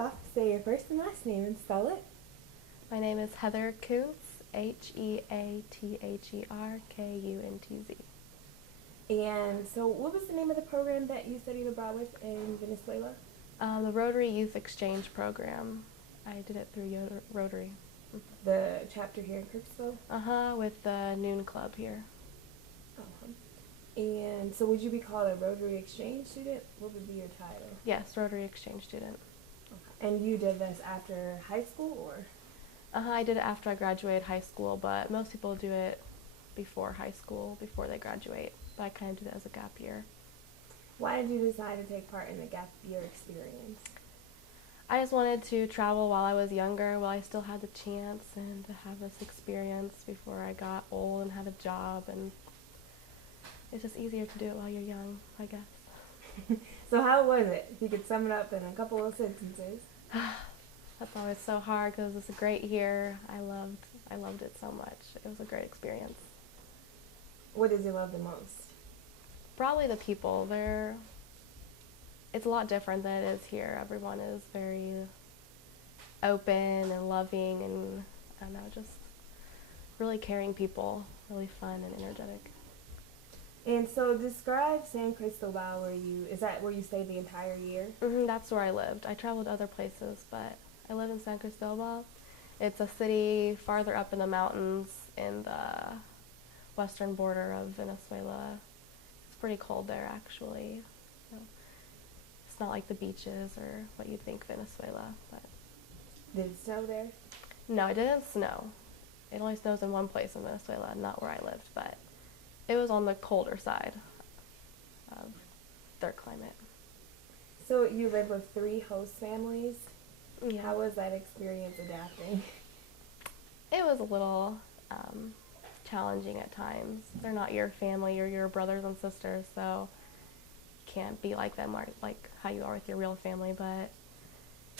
off, say your first and last name and spell it. My name is Heather Kuntz, Heatherkuntz. And so what was the name of the program that you studied abroad with in Venezuela? The Rotary Youth Exchange Program. I did it through Rotary. The chapter here in Cristobal? With the Noon Club here. Uh-huh. And so would you be called a Rotary Exchange student? What would be your title? Yes, Rotary Exchange student. Okay. And you did this after high school, or? I did it after I graduated high school, but most people do it before high school, before they graduate. But I kind of did it as a gap year. Why did you decide to take part in the gap year experience? I just wanted to travel while I was younger, while I still had the chance, and to have this experience before I got old and had a job. And it's just easier to do it while you're young, I guess. So how was it? If you could sum it up in a couple of sentences. That's always so hard because it's a great year. I loved it so much. It was a great experience. What did you love the most? Probably the people. It's a lot different than it is here. Everyone is very open and loving, and I don't know, just really caring people, really fun and energetic. And so describe San Cristobal. Is that where you stayed the entire year? That's where I lived. I traveled to other places, but I live in San Cristobal. It's a city farther up in the mountains in the western border of Venezuela. It's pretty cold there, actually. So it's not like the beaches or what you'd think Venezuela. But Did it snow there? no, it didn't snow. It only snows in one place in Venezuela, not where I lived, but it was on the colder side of their climate. So you lived with 3 host families. Yeah. How was that experience adapting? It was a little challenging at times. They're not your family, you're your brothers and sisters, so you can't be like them, or like how you are with your real family, but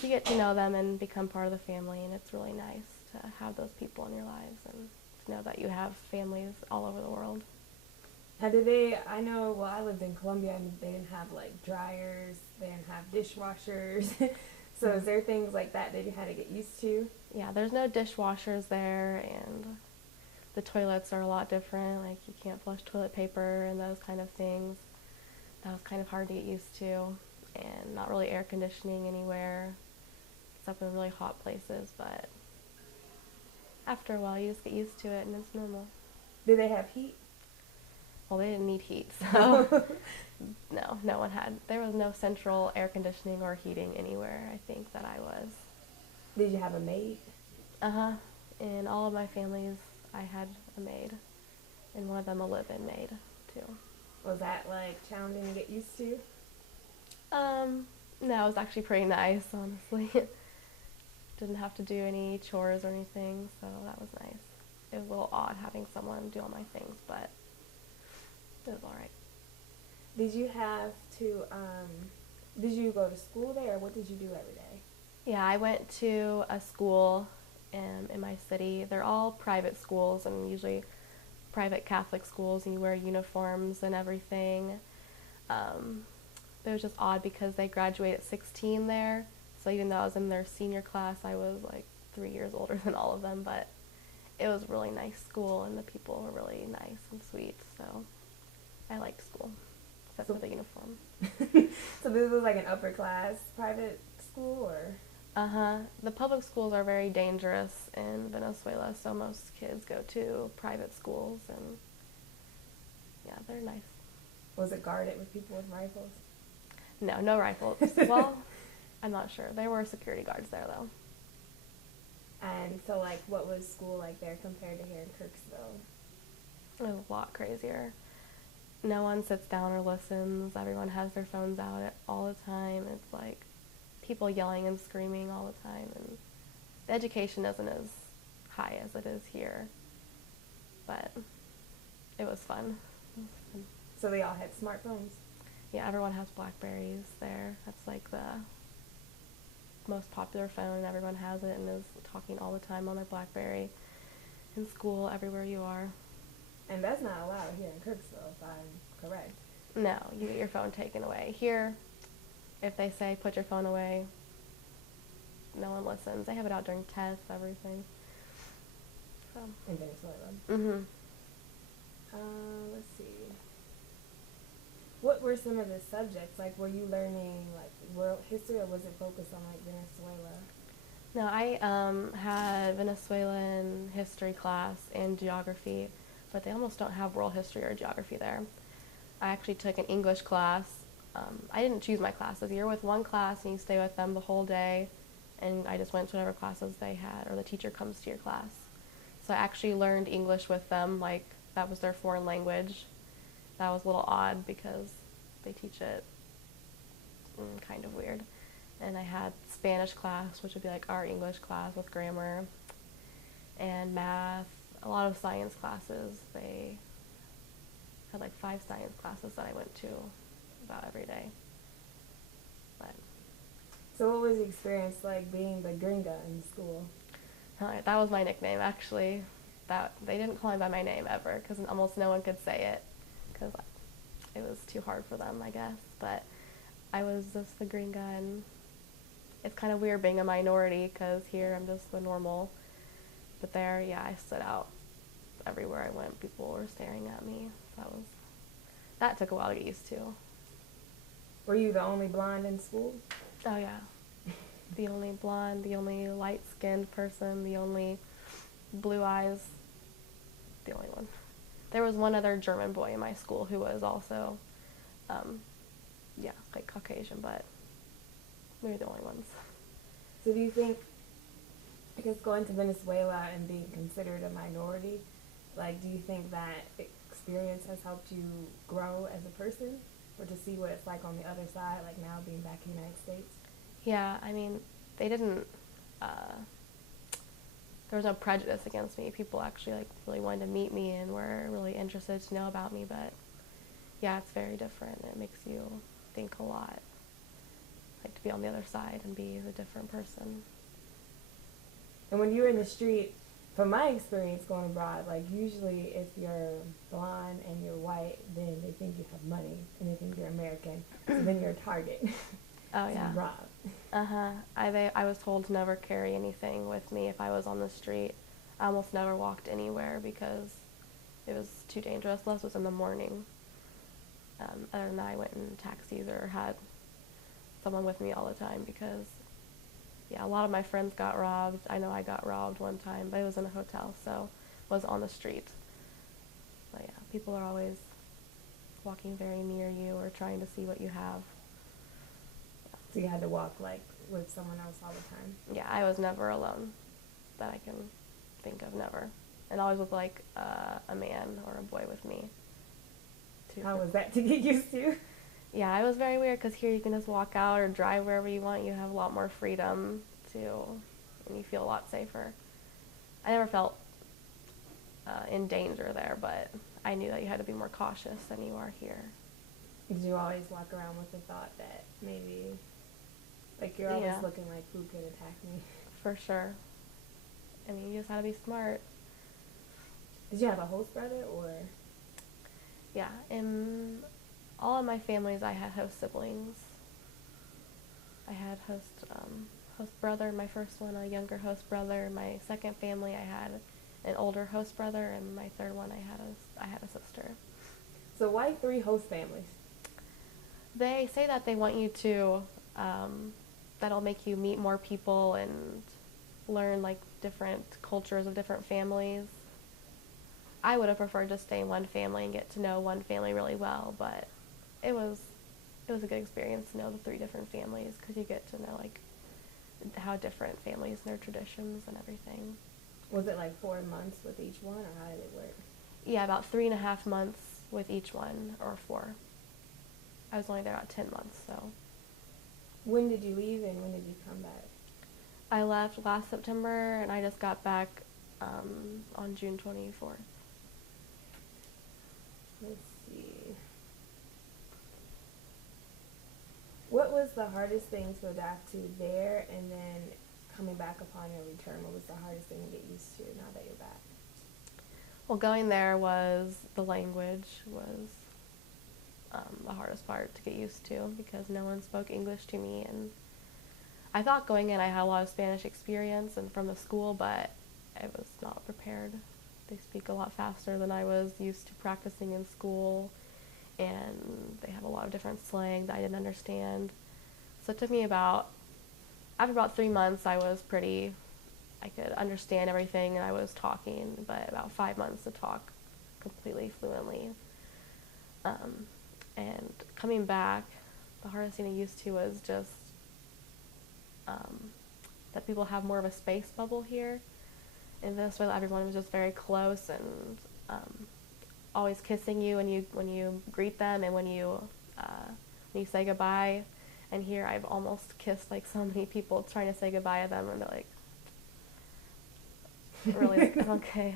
you get to know them and become part of the family, and it's really nice to have those people in your lives and to know that you have families all over the world. I lived in Colombia and they didn't have like dryers, they didn't have dishwashers. So is there things like that you had to get used to? Yeah, there's no dishwashers there, and the toilets are a lot different. Like, you can't flush toilet paper and those kind of things. That was kind of hard to get used to, and not really air conditioning anywhere, except in really hot places, but after a while you just get used to it and it's normal. Did they have heat? Well, they didn't need heat, so no one had. There was no central air conditioning or heating anywhere, I think, that I was. Did you have a maid? In all of my families, I had a maid, and one of them a live-in maid, too. Was that like challenging to get used to? No, it was actually pretty nice, honestly. Didn't have to do any chores or anything, so that was nice. It was a little odd having someone do all my things, but it was alright. Did you go to school there, or what did you do every day? Yeah, I went to a school in my city. They're all private schools, and usually private Catholic schools, and you wear uniforms and everything. But it was just odd because they graduate at 16 there, so even though I was in their senior class, I was like 3 years older than all of them, but it was a really nice school, and the people were really nice and sweet, so I liked school, except for the uniform. So this was like an upper class private school, or? The public schools are very dangerous in Venezuela, so most kids go to private schools, and yeah, they're nice. Was it guarded with people with rifles? No rifles. Well, I'm not sure. There were security guards there, though. And so, like, what was school like there compared to here in Kirksville? It was a lot crazier. No one sits down or listens. Everyone has their phones out all the time. It's like people yelling and screaming all the time, and the education isn't as high as it is here, but it was fun. So they all had smartphones? Yeah, everyone has Blackberries there. That's like the most popular phone. Everyone has it and is talking all the time on their Blackberry. In school, everywhere you are. And that's not allowed here in Kirksville, if I'm correct. No, you get your phone taken away. Here, if they say put your phone away, listens. They have it out during tests, everything. So. In Venezuela. Mhm. Let's see. What were some of the subjects? Like, were you learning like world history, or was it focused on like Venezuela? No, I had Venezuelan history class and geography, but they almost don't have world history or geography there. I actually took an English class. I didn't choose my classes. You're with one class and you stay with them the whole day, and I just went to whatever classes they had, or the teacher comes to your class. So I actually learned English with them, like that was their foreign language. That was a little odd because they teach it kind of weird. And I had Spanish class, which would be like our English class with grammar, and math, a lot of science classes. They had like 5 science classes that I went to about every day. But So what was the experience like being the gringa in school? that was my nickname, actually. That they didn't call me by my name ever because almost no one could say it because it was too hard for them, I guess. But I was just the gringa, and it's kind of weird being a minority because here I'm just the normal. But there, yeah, I stood out everywhere I went. People were staring at me. That took a while to get used to. Were you the only blonde in school? Oh yeah, the only blonde, the only light-skinned person, the only blue eyes, the only one. There was one other German boy in my school who was also, like Caucasian, but we were the only ones. So do you think, I guess going to Venezuela and being considered a minority, like do you think that experience has helped you grow as a person, or to see what it's like on the other side, like now being back in the United States? Yeah, I mean, they didn't, there was no prejudice against me. People actually like really wanted to meet me and were really interested to know about me, but yeah, it's very different. It makes you think a lot, like to be on the other side and be a different person. And when you're in the street, from my experience going abroad, like usually if you're blonde and you're white, then they think you have money and they think you're American, so then you're a target. Oh yeah. Rob. I was told to never carry anything with me if I was on the street. I almost never walked anywhere because it was too dangerous, unless it was in the morning. Other than that, I went in taxis or had someone with me all the time because, yeah, a lot of my friends got robbed. I know I got robbed one time, but it was in a hotel, so it was on the street. But yeah, people are always walking very near you or trying to see what you have. So you had to walk like with someone else all the time? Yeah, I was never alone that I can think of, never. And always with like a man or a boy with me. How was that to get used to? Yeah, it was very weird because here you can just walk out or drive wherever you want. You have a lot more freedom and you feel a lot safer. I never felt in danger there, but I knew that you had to be more cautious than you are here. Did you always walk around with the thought that maybe, like you're always looking like who could attack me? For sure. I mean, you just had to be smart. Did you have a host brother or? Yeah, in all of my families, I had host siblings. I had host brother, my first one, a younger host brother. My second family, I had an older host brother, and my third one, I had a sister. So why 3 host families? They say that they want you to, that'll make you meet more people and learn like different cultures of different families. I would have preferred to stay in one family and get to know one family really well, but it was a good experience to know the 3 different families because you get to know like how different families and their traditions and everything. Was it like 4 months with each one, or how did it work? Yeah, about 3.5 months with each one, or 4. I was only there about 10 months, so. When did you leave and when did you come back? I left last September and I just got back on June 24th. Let's see. What was the hardest thing to adapt to there, and then coming back upon your return, what was the hardest thing to get used to now that you're back? Well, going there was the language was the hardest part to get used to because no one spoke English to me, and I thought going in I had a lot of Spanish experience and from the school, but I was not prepared. They speak a lot faster than I was used to practicing in school, and they have a lot of different slang that I didn't understand. So it took me after about 3 months, I could understand everything and I was talking, but about 5 months to talk completely fluently. And coming back, the hardest thing I used to was just that people have more of a space bubble here. In Venezuela, everyone was just very close and always kissing you when you greet them and when you say goodbye. And here, I've almost kissed like so many people trying to say goodbye to them, and they're like, really like, okay,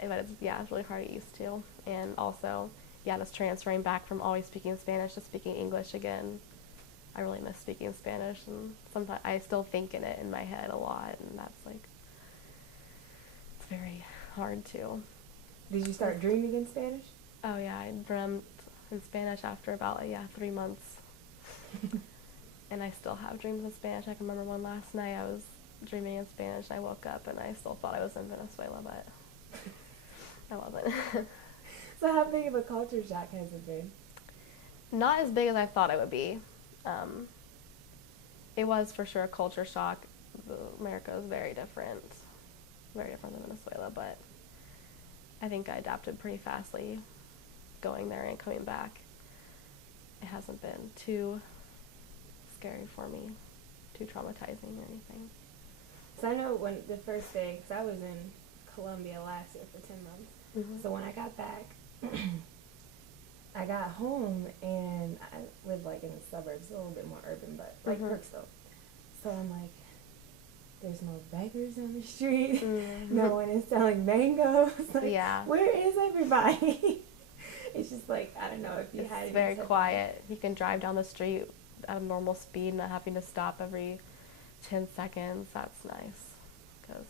but it's really hard to get used to. And also, just transferring back from always speaking Spanish to speaking English again. I really miss speaking Spanish, and sometimes I still think in it in my head a lot, and that's like, it's very hard to. Did you start dreaming in Spanish? Oh yeah, I dreamt in Spanish after about 3 months. And I still have dreams in Spanish. I can remember one last night I was dreaming in Spanish and I woke up and I still thought I was in Venezuela, but I wasn't. So how big of a culture shock has it been? Not as big as I thought it would be. It was for sure a culture shock. America is very different than Venezuela, but I think I adapted pretty fastly going there and coming back. It hasn't been too scary for me, too traumatizing or anything. So I know when the first day, because I was in Colombia last year for 10 months, Mm-hmm. so when I got back, I got home and I live like in the suburbs, a little bit more urban, but like Crooksville. So I'm like, there's no beggars on the street. Mm-hmm. No one is selling mangoes. Like, Yeah. where is everybody? It's just like, I don't know if you had. It's very quiet. You can drive down the street at a normal speed, not having to stop every 10 seconds. That's nice, because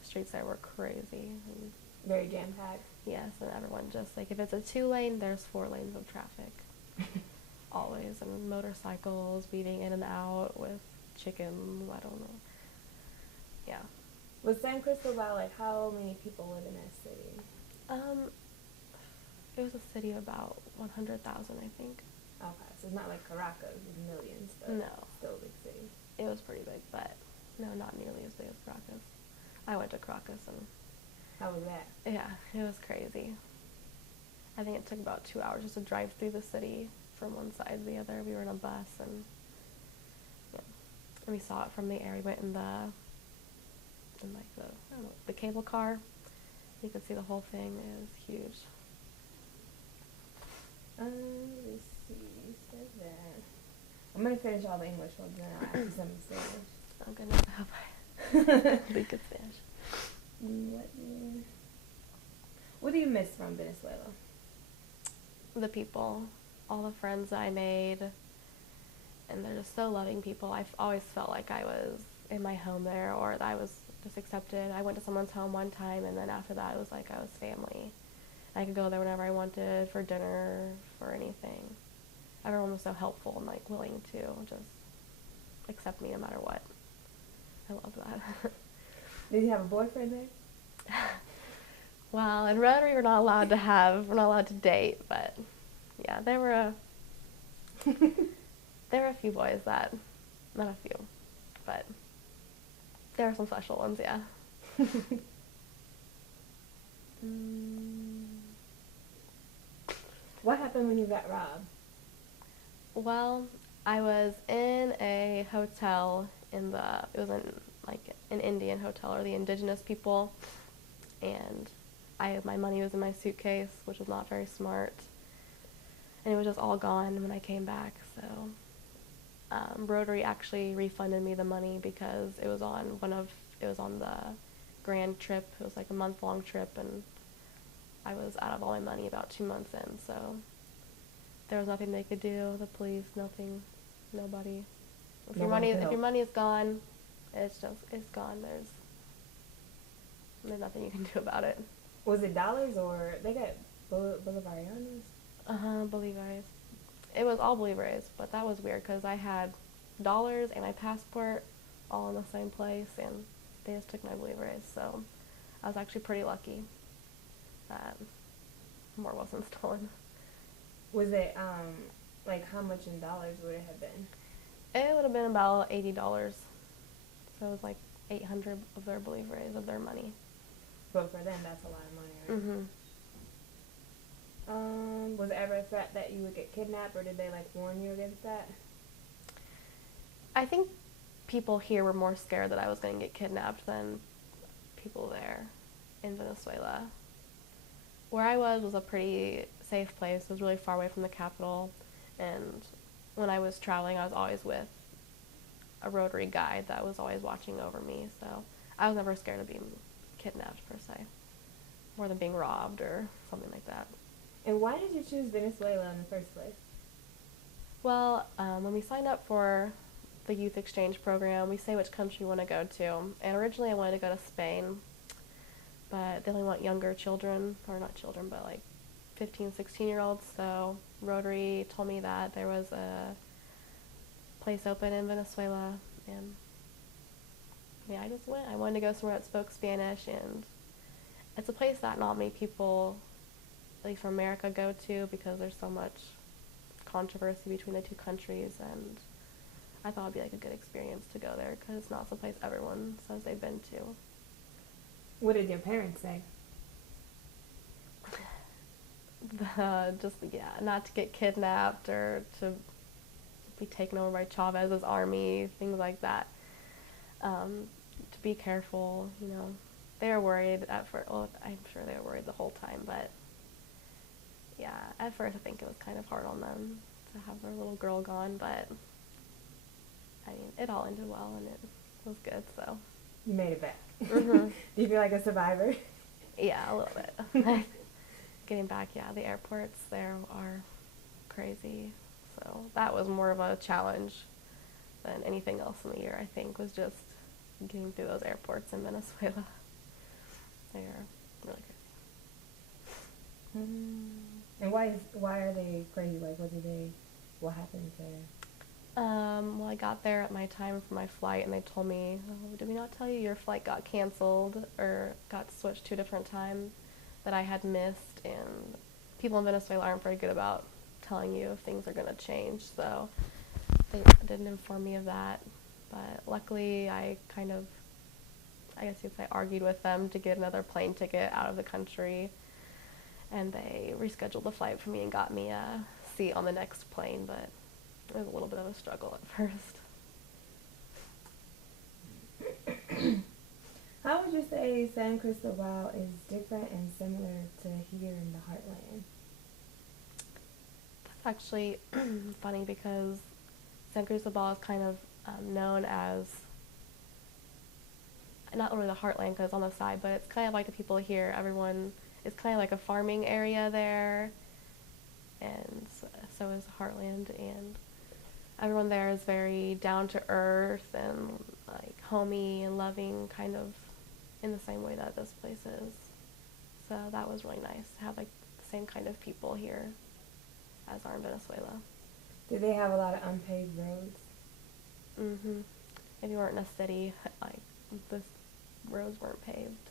the streets there were crazy. And very jam-packed. yes, and everyone just, like, if it's a 2-lane, there's 4 lanes of traffic. Always, and motorcycles weaving in and out with chickens, I don't know. Yeah. Was San Cristobal, like, how many people live in that city? It was a city of about 100,000, I think. Okay, so it's not like Caracas with millions, but No. still a big city. It was pretty big, but no, not nearly as big as Caracas. I went to Caracas, and How was that? yeah, it was crazy. I think it took about 2 hours just to drive through the city from one side to the other. We were in a bus, and we saw it from the air. We went in the cable car. You could see the whole thing. It was huge. Let's see, you said that. I'm gonna finish all the English ones, and then I'll ask you some in Spanish. Oh goodness, I hope I speak good Spanish. What do you miss from Venezuela? The people, all the friends I made, and they're just so loving people. I've always felt like I was in my home there, or that I was just accepted. I went to someone's home one time, and then after that, it was like I was family. I could go there whenever I wanted, for dinner, for anything. Everyone was so helpful and, like, willing to just accept me no matter what. I love that. Did you have a boyfriend there? Well, in Rotary, we're not allowed to date, but yeah, there were a few boys that, not a few, but there are some special ones, yeah. What happened when you got robbed? Well, I was in a hotel it was an Indian hotel, or the indigenous people, and my money was in my suitcase, which was not very smart, and it was just all gone when I came back. So Rotary actually refunded me the money because it was on the grand trip. It was like a month-long trip, and I was out of all my money about 2 months in, so there was nothing they could do. The police, nothing, nobody. If your money is gone, it's gone. There's nothing you can do about it. Was it dollars, or they got bolivarianos? Bolivares. It was all Bolivares, but that was weird because I had dollars and my passport all in the same place, and they just took my blu-rays. So I was actually pretty lucky that more wasn't stolen. Was it, like, how much in dollars would it have been? It would have been about $80. So it was like 800 of their blu-rays of their money. But for them, that's a lot of money, right? Mm-hmm. Was there ever a threat that you would get kidnapped, or did they, like, warn you against that? I think people here were more scared that I was going to get kidnapped than people there in Venezuela. Where I was a pretty safe place. It was really far away from the capital, and when I was traveling, I was always with a Rotary guide that was always watching over me, so I was never scared of being kidnapped per se, more than being robbed or something like that. And why did you choose Venezuela in the first place? Well, when we signed up for the youth exchange program, we say which country we want to go to, and originally I wanted to go to Spain, but they only want younger children, or not children, but like 15, 16-year-olds, so Rotary told me that there was a place open in Venezuela, and yeah, I just went. I wanted to go somewhere that spoke Spanish, and it's a place that not many people, at least from America, go to because there's so much controversy between the two countries, and I thought it'd be like a good experience to go there because it's not some place everyone says they've been to. What did your parents say? Not to get kidnapped or to be taken over by Chavez's army, things like that. To be careful, They were worried at first. Well, I'm sure they were worried the whole time, but yeah, at first I think it was kind of hard on them to have their little girl gone, but I mean, it all ended well and it was good, so. You made it back. Mm-hmm. Do you feel like a survivor? Yeah, a little bit. Getting back, the airports there are crazy. So that was more of a challenge than anything else in the year, I think, was just getting through those airports in Venezuela. They're really crazy. And why are they crazy? Like, what happens there? Well, I got there at my time for my flight, and they told me, "Oh, did we not tell you your flight got canceled or got switched to a different time that I had missed?" And people in Venezuela aren't very good about telling you if things are going to change, so they didn't inform me of that. But luckily, I guess you'd say, argued with them to get another plane ticket out of the country, and they rescheduled the flight for me and got me a seat on the next plane, but it was a little bit of a struggle at first. How would you say San Cristobal is different and similar to here in the Heartland? That's actually funny because San Cristobal is kind of known as, not only the Heartland because it's on the side, but it's kind of like the people here. Everyone, it's kind of like a farming area there, and so is Heartland, and everyone there is very down to earth and like homey and loving, kind of in the same way that this place is. So that was really nice to have like the same kind of people here as are in Venezuela. Did they have a lot of unpaved roads? Mm-hmm. If you weren't in a city, like the roads weren't paved,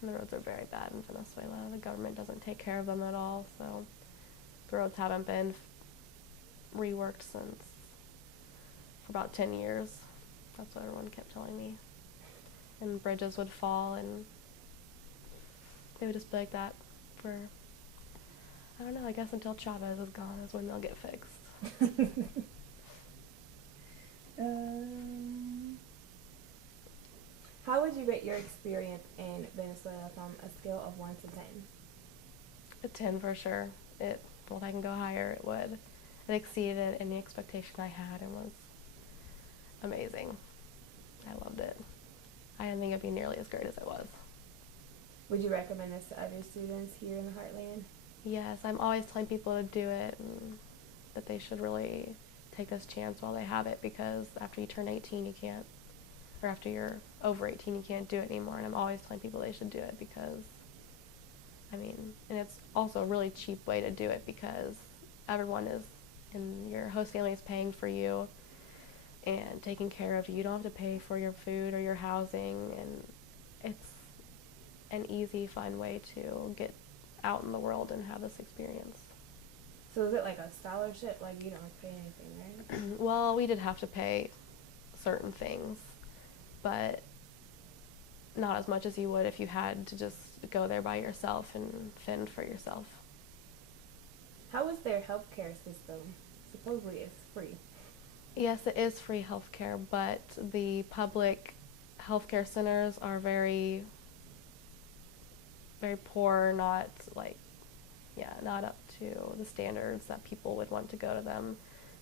and the roads are very bad in Venezuela. The government doesn't take care of them at all, so the roads haven't been reworked since for about 10 years. That's what everyone kept telling me. And bridges would fall, and they would just be like that for, I don't know, I guess until Chavez is gone is when they'll get fixed. How would you rate your experience in Venezuela from a scale of 1 to 10? A 10 for sure. Well, if I can go higher, it would. It exceeded any expectation I had and was amazing. I loved it. I didn't think it'd be nearly as great as it was. Would you recommend this to other students here in the Heartland? Yes, I'm always telling people to do it and that they should really take this chance while they have it, because after you turn 18 you can't, or after you're over 18 you can't do it anymore, and I'm always telling people they should do it because, and it's also a really cheap way to do it because everyone is, and your host family is paying for you, and taking care of you. You don't have to pay for your food or your housing, and it's an easy, fun way to get out in the world and have this experience. So is it like a scholarship? Like you don't have to pay anything, right? Well, we did have to pay certain things, but not as much as you would if you had to just go there by yourself and fend for yourself. How is their healthcare system? Supposedly it's free. Yes, it is free healthcare, but the public healthcare centers are very, very poor, not not up to the standards that people would want to go to them.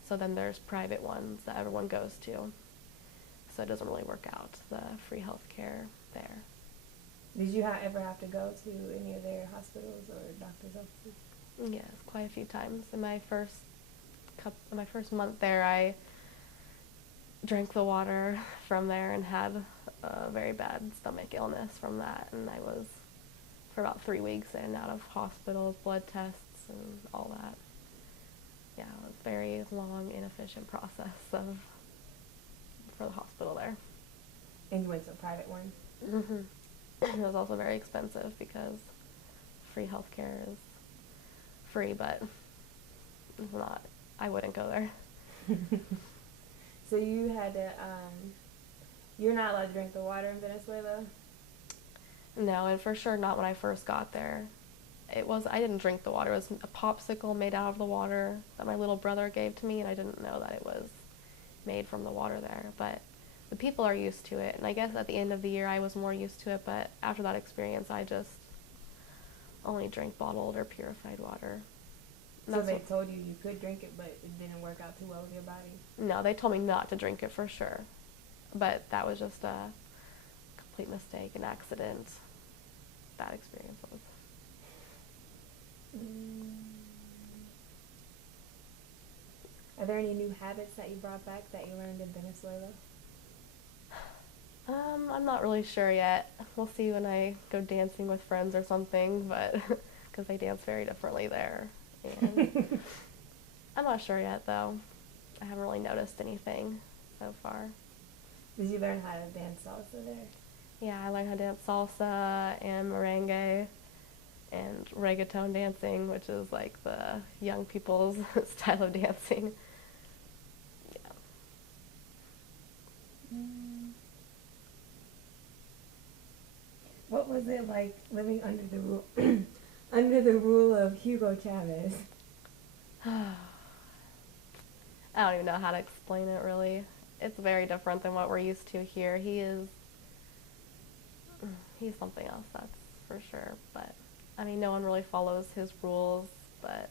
So then there's private ones that everyone goes to. So it doesn't really work out, the free healthcare there. Did you ever have to go to any of their hospitals or doctor's offices? Yes, quite a few times. In my first month there, I drank the water from there and had a very bad stomach illness from that, and I was for about 3 weeks in and out of hospitals, blood tests, and all that. Yeah, it was a very long, inefficient process for the hospital there. And you went to a private one? Mm-hmm. It was also very expensive because free healthcare is free, but it's not. I wouldn't go there. So you had to, you're not allowed to drink the water in Venezuela? No, and for sure not when I first got there. I didn't drink the water. It was a popsicle made out of the water that my little brother gave to me, and I didn't know that it was made from the water there. But the people are used to it, and I guess at the end of the year I was more used to it, but after that experience I just only drank bottled or purified water. So they told you could drink it, but it didn't work out too well with your body? No, they told me not to drink it for sure. But that was just a complete mistake, an accident. Bad experience was. Are there any new habits that you brought back that you learned in Venezuela? I'm not really sure yet. We'll see when I go dancing with friends or something, but because they dance very differently there. And I'm not sure yet, though. I haven't really noticed anything so far. Did you learn how to dance salsa there? Yeah, I learned how to dance salsa and merengue and reggaeton dancing, which is like the young people's style of dancing. Yeah. What was it like living under the rule under the rule of Hugo Chavez? I don't even know how to explain it, really. It's very different than what we're used to here. He's something else, that's for sure. But I mean, no one really follows his rules, but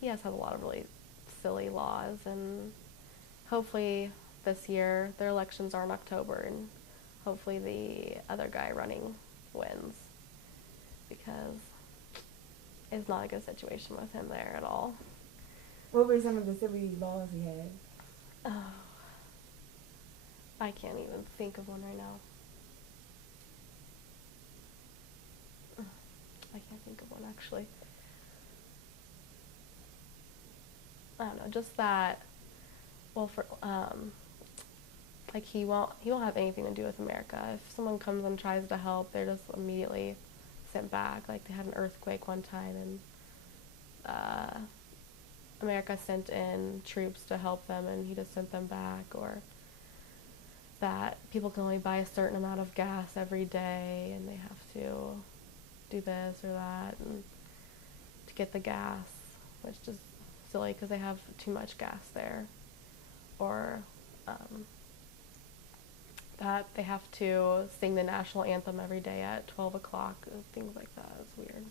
he has had a lot of really silly laws, and hopefully this year, their elections are in October, and hopefully the other guy running wins, because it's not a good situation with him there at all. What were some of the silly laws he had? Oh, I can't even think of one right now. I can't think of one, actually. I don't know, just that, well, for, like, he won't have anything to do with America. If someone comes and tries to help, they're just immediately sent back. Like, they had an earthquake one time, and America sent in troops to help them, and he just sent them back. Or that people can only buy a certain amount of gas every day, and they have to do this or that and to get the gas, which is silly because they have too much gas there. Or that they have to sing the national anthem every day at 12 o'clock, things like that. It's weird.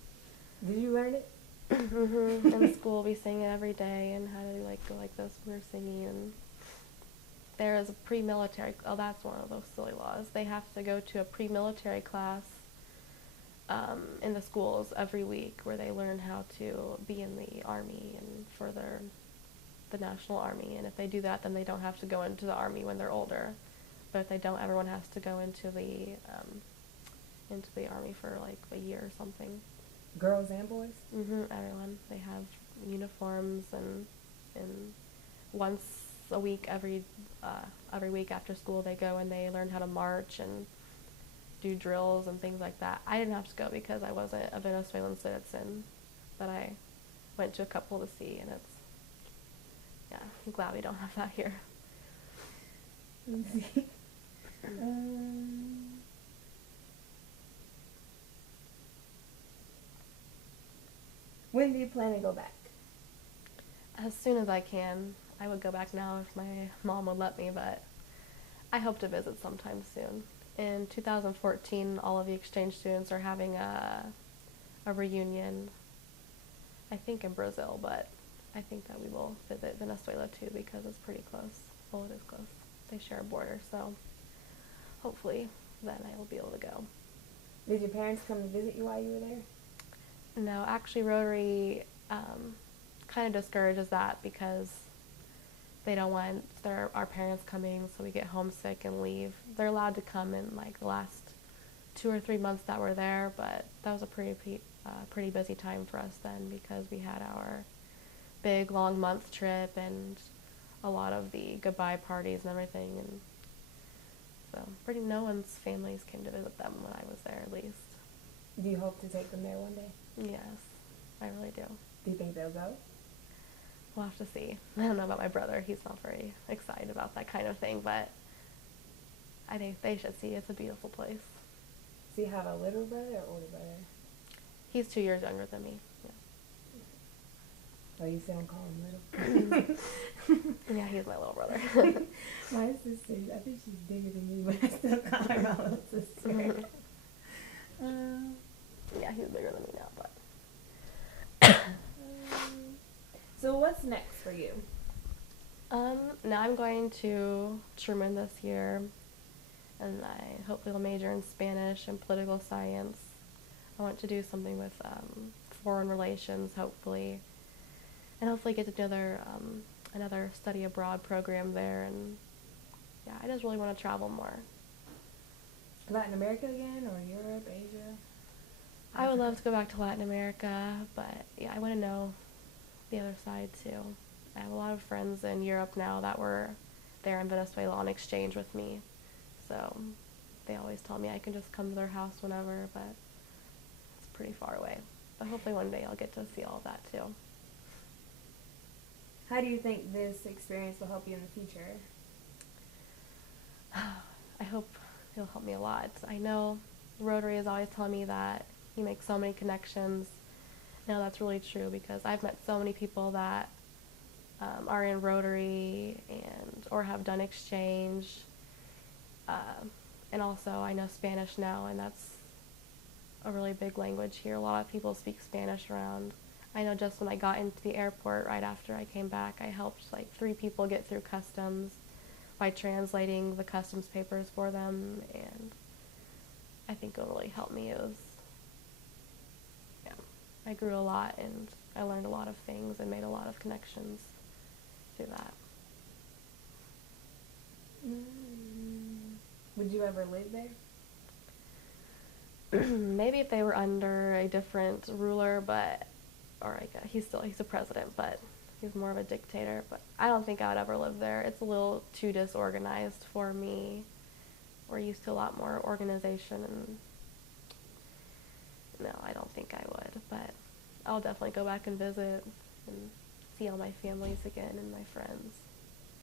Did you learn it? Mm-hmm. In school we sing it every day, and how to go like this when we're singing. And there is a pre-military, that's one of those silly laws. They have to go to a pre-military class in the schools every week where they learn how to be in the army and further the national army. And if they do that, then they don't have to go into the army when they're older. But if they don't, everyone has to go into the army for like a year or something. Girls and boys? Mm-hmm, everyone. They have uniforms, and once a week every week after school. They go and they learn how to march and do drills and things like that. I didn't have to go because I wasn't a Venezuelan citizen, but I went to a couple to see, and I'm glad we don't have that here. When do you plan to go back? As soon as I can. I would go back now if my mom would let me, but I hope to visit sometime soon. In 2014, all of the exchange students are having a reunion, I think in Brazil, but I think that we will visit Venezuela too because it's pretty close. Well, it is close. They share a border, so hopefully then I will be able to go. Did your parents come to visit you while you were there? No, actually Rotary kind of discourages that because they don't want our parents coming so we get homesick and leave. They're allowed to come in like the last 2 or 3 months that we're there, but that was a pretty busy time for us then because we had our big long month trip and a lot of the goodbye parties and everything, and so no one's families came to visit them when I was there at least. Do you hope to take them there one day? Yes, I really do. Do you think they'll go? We'll have to see. I don't know about my brother. He's not very excited about that kind of thing, but I think they should see. It's a beautiful place. Do you have a little brother or older brother? He's 2 years younger than me. Yeah. Oh, you still don't call him little? Yeah, he's my little brother. My sister, I think she's bigger than me, but I still call her my little sister. Yeah, he's bigger than me now, but. So what's next for you? Now I'm going to Truman this year, and I hopefully will major in Spanish and political science. I want to do something with foreign relations, hopefully, and hopefully get to another study abroad program there. And yeah, I just really want to travel more. Latin America again, or Europe, Asia? I would love to go back to Latin America, but yeah, I want to know the other side too. I have a lot of friends in Europe now that were there in Venezuela on exchange with me, so they always tell me I can just come to their house whenever, but it's pretty far away. But hopefully one day I'll get to see all of that too. How do you think this experience will help you in the future? I hope it'll help me a lot. I know Rotary is always telling me that you make so many connections. No, that's really true because I've met so many people that are in Rotary or have done exchange, and also I know Spanish now, and that's a really big language here. A lot of people speak Spanish around. I know just when I got into the airport right after I came back, I helped like 3 people get through customs by translating the customs papers for them, and I think it'll really help me. I grew a lot, and I learned a lot of things and made a lot of connections through that. Would you ever live there? Maybe if they were under a different ruler, he's a president, but he's more of a dictator. But I don't think I would ever live there. It's a little too disorganized for me. We're used to a lot more organization, and no, I don't think I would, but I'll definitely go back and visit and see all my families again and my friends.